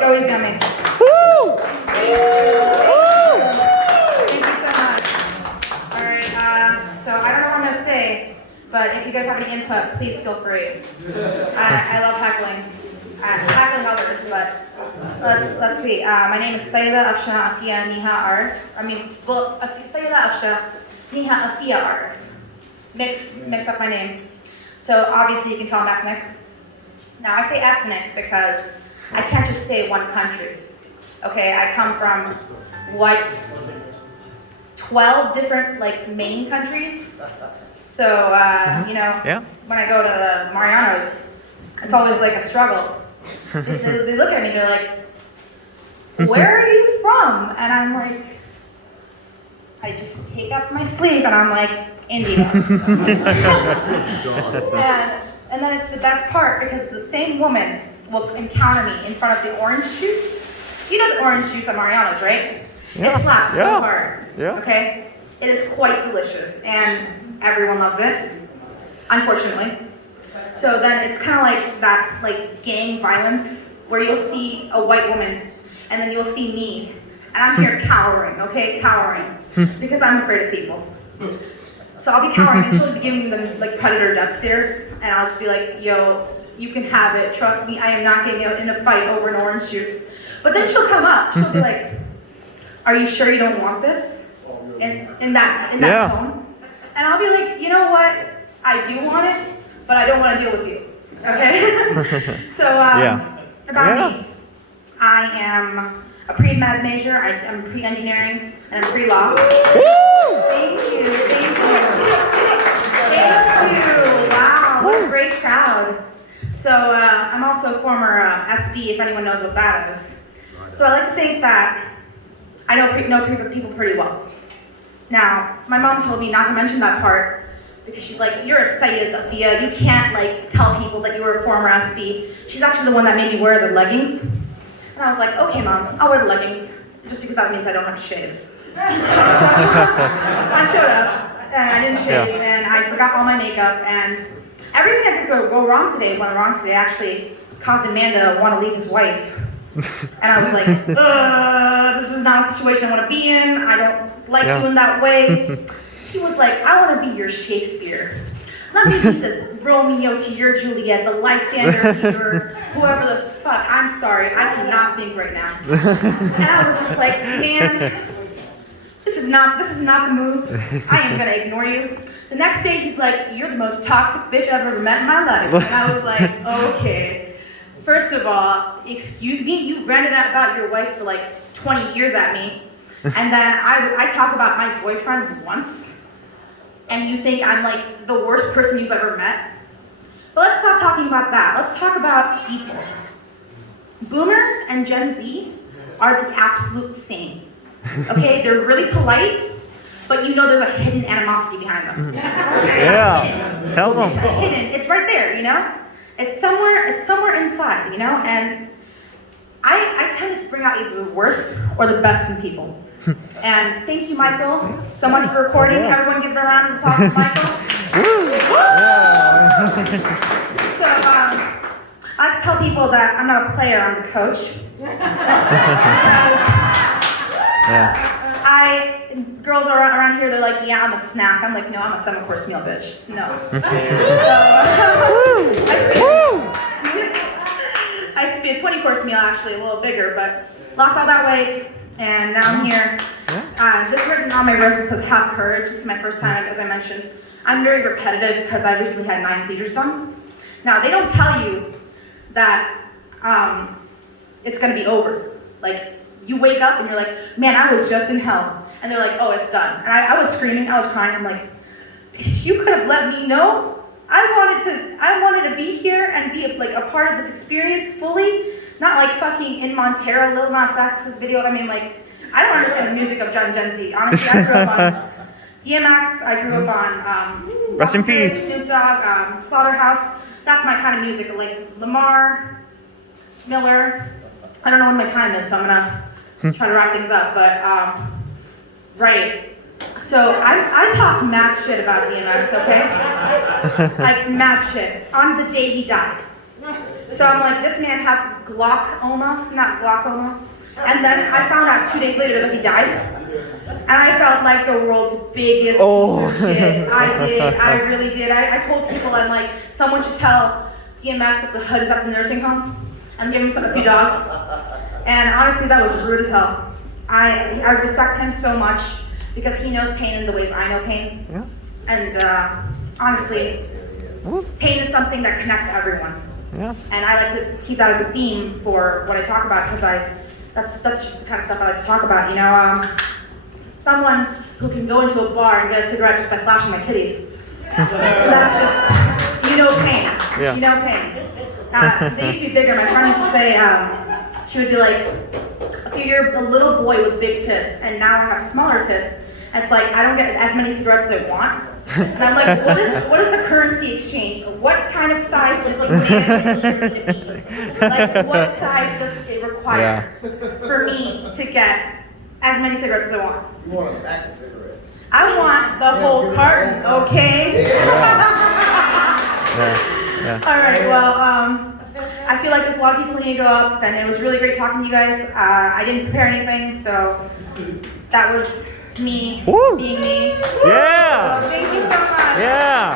Go easy on me. Woo! Thank you so much. All right, so I don't know what I'm going to say, but if you guys have any input, please feel free. I love heckling. Heckling others, but let's see. My name is Sayeda Afshana Afia Niha Ar. Sayeda Afshana Niha Afia Ar. Mix up my name. So obviously you can tell I'm ethnic. Now I say ethnic because I can't just say one country. Okay, I come from 12 different main countries. So when I go to the Marianos, it's always like a struggle. They look at me, they're like, "Where are you from?" And I'm like, I just take up my sleeve and I'm like, India. and then it's the best part because the same woman will encounter me in front of the orange juice. You know the orange juice at Mariano's, right? Yeah. It slaps so hard. Yeah. Okay? It is quite delicious and everyone loves it, unfortunately. So then it's kind of like that gang violence where you'll see a white woman and then you'll see me and I'm here cowering, okay? Cowering. Because I'm afraid of people. So I'll be cowering and she'll be giving them predator death stares and I'll just be like, yo, you can have it. Trust me, I am not getting in a fight over an orange juice. But then she'll come up, she'll be like, are you sure you don't want this? In that tone. And I'll be like, you know what? I do want it, but I don't want to deal with you. Okay? So about me, I am a pre-med major, I'm pre-engineering, and I'm pre-law. Thank you. Wow, what a great crowd. So I'm also a former SB, if anyone knows what that is. So I like to think that I know people pretty well. Now, my mom told me not to mention that part because she's like, you're a Sayed Afia, you can't tell people that you were a former SB. She's actually the one that made me wear the leggings. And I was like, okay mom, I'll wear the leggings, just because that means I don't have to shave. So I showed up, and I didn't shave, and I forgot all my makeup, and everything that could go wrong today went wrong today. Actually caused Amanda to want to leave his wife. And I was like, this is not a situation I want to be in. I don't like you in that way. He was like, I want to be your Shakespeare. Let me be the Romeo to your Juliet, the Lysander to your whoever the fuck. I'm sorry, I cannot think right now. And I was just like, man, this is not the move. I am gonna ignore you. The next day he's like, you're the most toxic bitch I've ever met in my life. And I was like, okay. First of all, excuse me, you ranted about your wife for 20 years at me. And then I talk about my boyfriend once. And you think I'm the worst person you've ever met? But let's stop talking about that. Let's talk about people. Boomers and Gen Z are the absolute same. Okay, they're really polite, but you know there's a hidden animosity behind them. Yeah, tell them. It's hidden. It's right there, you know? It's somewhere inside, you know? And I tend to bring out either the worst or the best in people. And thank you, Michael, so much for recording. Everyone give a round of applause to Michael. So I like to tell people that I'm not a player, I'm the coach. Girls around here, they're like, yeah, I'm a snack. I'm like, no, I'm a 7-course meal, bitch. No. I used to be a 20-course meal, actually, a little bigger, but lost all that weight. And now I'm here. Just written on my wrist, it says have courage. This is my first time, as I mentioned. I'm very repetitive because I recently had 9 seizures done. Now, they don't tell you that it's going to be over. You wake up and you're like, man, I was just in hell. And they're like, oh, it's done. And I was screaming, I was crying. I'm like, bitch, you could have let me know. I wanted to be here and be a part of this experience fully. Not fucking in Montero, Lil Nas X's video. I mean, I don't understand the music of Gen Z. Honestly, I grew up on DMX. I grew up on Rest in peace. Snoop Dogg, Slaughterhouse. That's my kind of music. Lamar, Miller. I don't know when my time is, so I'm gonna try to wrap things up. But right. So I talk mad shit about DMX, okay? Mad shit on the day he died. So I'm like, this man has glaucoma, not glaucoma. And then I found out 2 days later that he died. And I felt like the world's biggest piece of shit. I did, I really did. I told people, I'm like, someone should tell DMX that the hood is at the nursing home and give him a few dogs. And honestly, that was rude as hell. I respect him so much because he knows pain in the ways I know pain. Yeah. And honestly, pain is something that connects everyone. Yeah. And I like to keep that as a theme for what I talk about because that's just the kind of stuff I like to talk about. You know, someone who can go into a bar and get a cigarette just by flashing my titties. That's just, you know pain. Yeah. You know pain. They used to be bigger. My friend used to say, she would be like, okay, you're a little boy with big tits, and now I have smaller tits. And it's like, I don't get as many cigarettes as I want. And I'm like, what is the currency exchange? What kind of size does the banana need to be? Like, what size does it require for me to get as many cigarettes as I want? You want a pack of cigarettes. I want the whole carton, okay? Yeah. All right, well, I feel like if a lot of people need to go up, then it was really great talking to you guys. I didn't prepare anything, so that was me Woo. being me. Yeah. So thank you so much. Yeah.